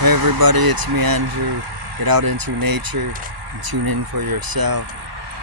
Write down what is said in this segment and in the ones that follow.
Hey everybody, it's me Andrew. Get out into nature and tune in for yourself.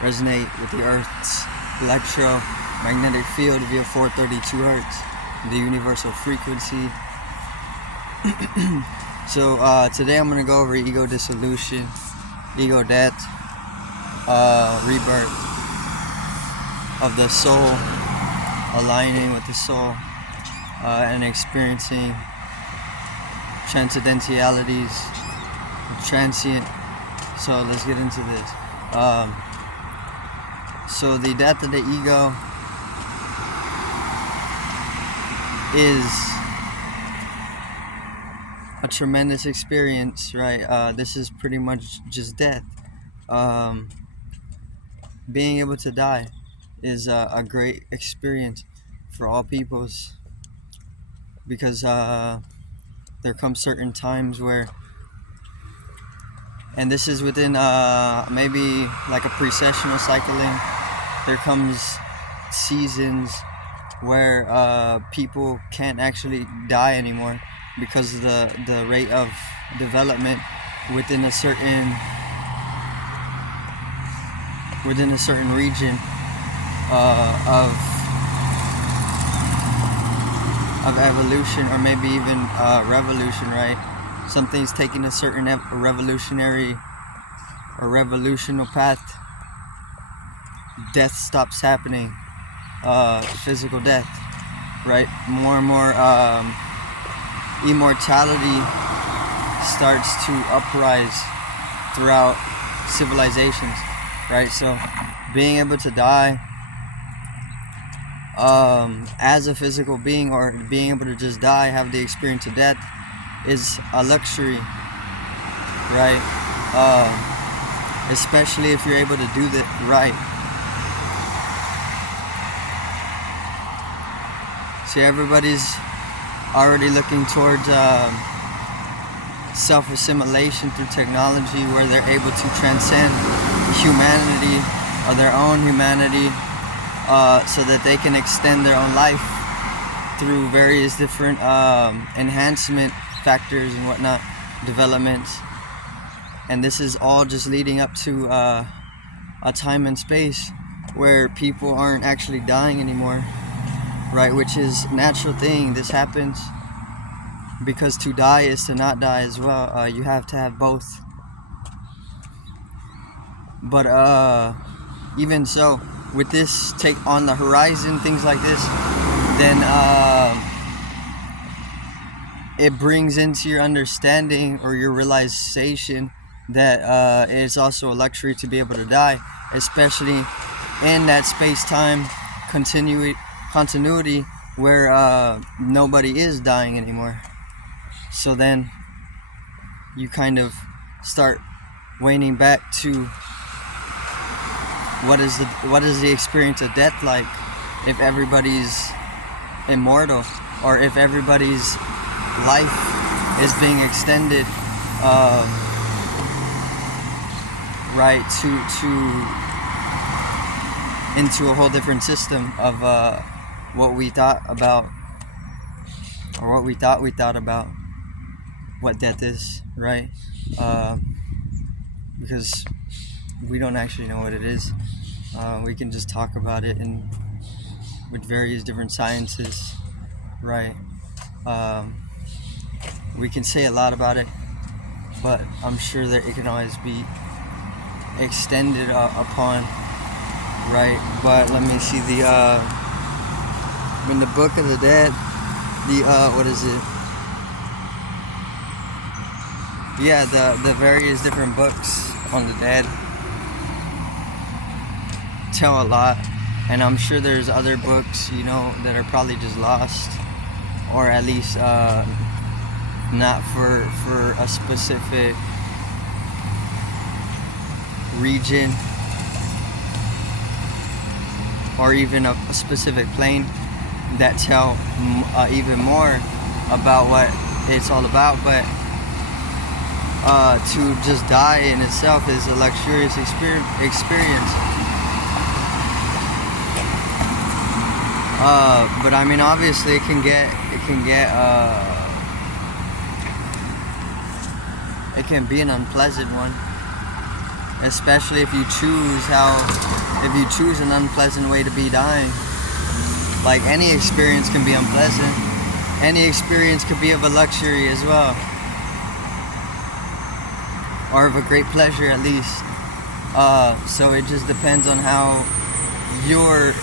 Resonate with the Earth's electromagnetic field via 432 hertz, the universal frequency. So today I'm going to go over ego dissolution, ego death, rebirth of the soul, aligning with the soul, and experiencing transcendentalities, transient. So let's get into this. So the death of the ego is a tremendous experience, right? This is pretty much just death. Being able to die is a great experience for all peoples, because there come certain times where, and this is within maybe like a precessional cycling, there comes seasons where people can't actually die anymore because of the rate of development within a certain region of evolution, or maybe even revolution, right? Something's taking a certain revolutionary or revolutional path. Death stops happening, physical death, right? More and more immortality starts to uprise throughout civilizations, right? So being able to die as a physical being, or being able to just die, have the experience of death, is a luxury, right? Especially if you're able to do that right. See, everybody's already looking towards self-assimilation through technology, where they're able to transcend humanity, or their own humanity, so that they can extend their own life through various different enhancement factors and whatnot, developments. And this is all just leading up to a time and space where people aren't actually dying anymore, right? Which is a natural thing. This happens because to die is to not die as well. You have to have both. But even so, with this take on the horizon, things like this, then it brings into your understanding or your realization that it's also a luxury to be able to die, especially in that space-time continuity where nobody is dying anymore. So then you kind of start waning back to what is the experience of death like, if everybody's immortal, or if everybody's life is being extended, right, into a whole different system of what we thought about, or what we thought about what death is, right? Because we don't actually know what it is. We can just talk about it with various different sciences, right? We can say a lot about it, but I'm sure that it can always be extended upon, right? But let me see in the Book of the Dead, what is it? Yeah, the various different books on the dead tell a lot, and I'm sure there's other books, that are probably just lost, or at least not for a specific region, or even a specific plane, that tell even more about what it's all about. But to just die in itself is a luxurious experience. But I mean, obviously it can get it can be an unpleasant one, especially if you choose an unpleasant way to be dying. Like, any experience can be unpleasant. Any experience could be of a luxury as well, or of a great pleasure at least. So it just depends on how you're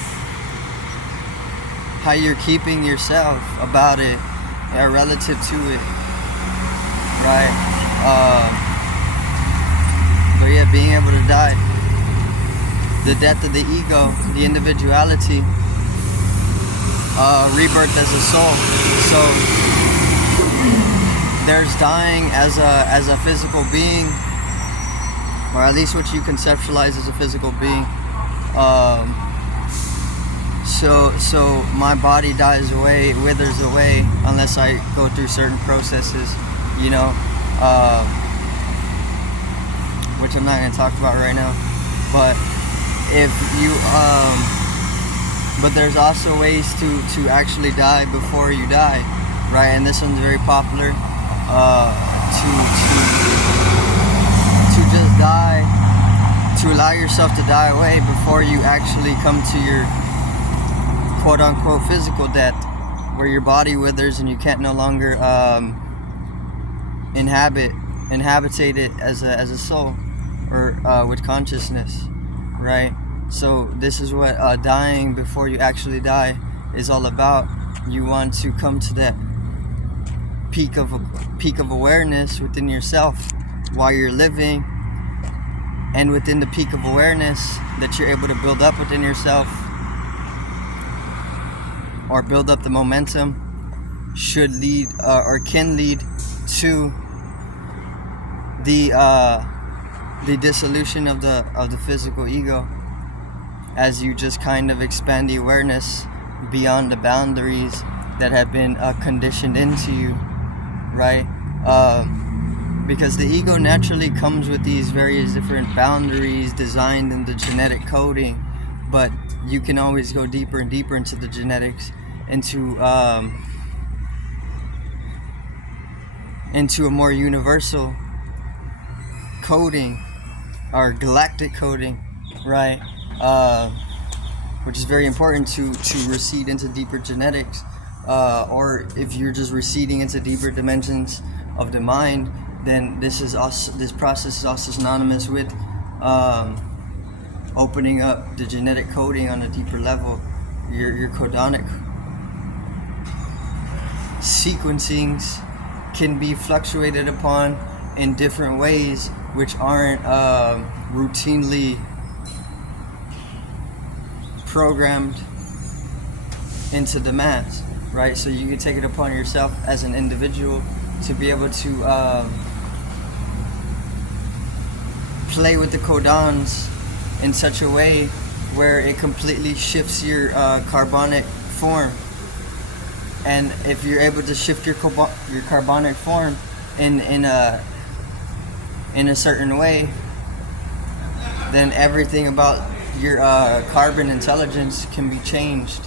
keeping yourself about it, relative to it, right? But yeah, being able to die, the death of the ego, the individuality, rebirth as a soul. So there's dying as a physical being, or at least what you conceptualize as a physical being. So my body dies away, withers away, unless I go through certain processes, which I'm not going to talk about right now. But if you, but there's also ways to actually die before you die, right? And this one's very popular. To just die, to allow yourself to die away before you actually come to your quote-unquote physical death, where your body withers and you can't no longer inhabitate it as a soul, or with consciousness, right? So this is what dying before you actually die is all about. You want to come to that peak of awareness within yourself while you're living, and within the peak of awareness that you're able to build up within yourself, or build up the momentum, should lead or can lead to the dissolution of the physical ego, as you just kind of expand the awareness beyond the boundaries that have been conditioned into you, right? Because the ego naturally comes with these various different boundaries designed in the genetic coding, but you can always go deeper and deeper into the genetics, into a more universal coding, or galactic coding, right? Which is very important to recede into deeper genetics, or if you're just receding into deeper dimensions of the mind, then this process is also synonymous with opening up the genetic coding on a deeper level. Your codonic sequencings can be fluctuated upon in different ways, which aren't routinely programmed into the mass, right? So you can take it upon yourself as an individual to be able to play with the codons in such a way where it completely shifts your carbonic form. And if you're able to shift your carbonic form in a certain way, then everything about your carbon intelligence can be changed.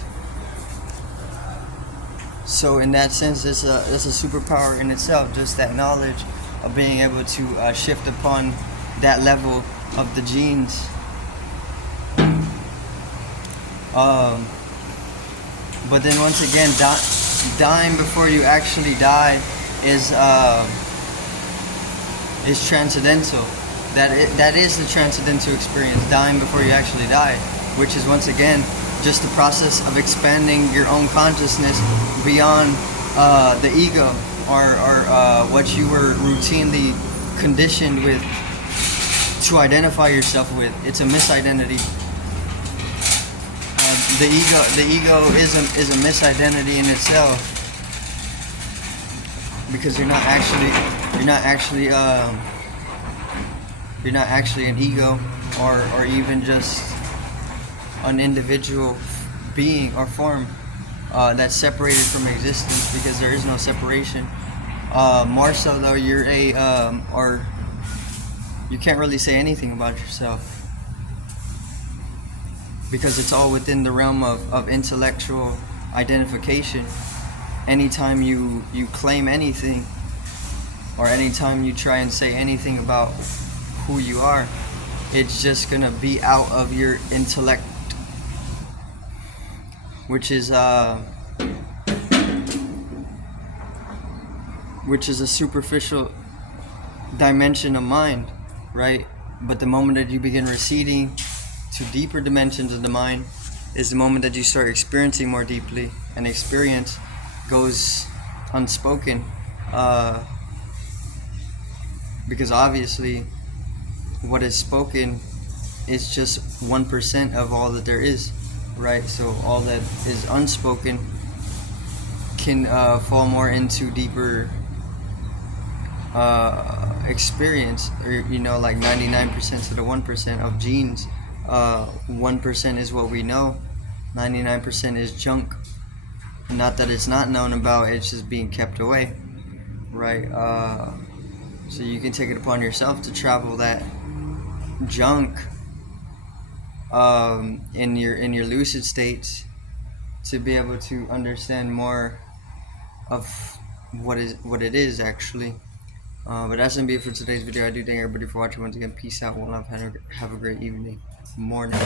So in that sense, it's a superpower in itself, just that knowledge of being able to shift upon that level of the genes. But then once again, dying before you actually die is transcendental. That is the transcendental experience, dying before you actually die, which is once again just the process of expanding your own consciousness beyond the ego, or what you were routinely conditioned with to identify yourself with. It's a misidentity. The ego is a misidentity in itself, because you're not actually an ego, or even just an individual being or form that's separated from existence, because there is no separation. More so though, you're or you can't really say anything about yourself, because it's all within the realm of intellectual identification. Anytime you claim anything, or anytime you try and say anything about who you are, it's just gonna be out of your intellect, which is a superficial dimension of mind, right? But the moment that you begin receding to deeper dimensions of the mind is the moment that you start experiencing more deeply, and experience goes unspoken, because obviously what is spoken is just 1% of all that there is, right? So all that is unspoken can fall more into deeper experience, or like 99% to the 1% of genes. 1% is what we know, 99% is junk. Not that it's not known about, it's just being kept away, right? So you can take it upon yourself to travel that junk in your lucid states, to be able to understand more of what it is actually. But that's gonna be it for today's video. I do thank everybody for watching. Once again, peace out. Well, have a great evening, morning.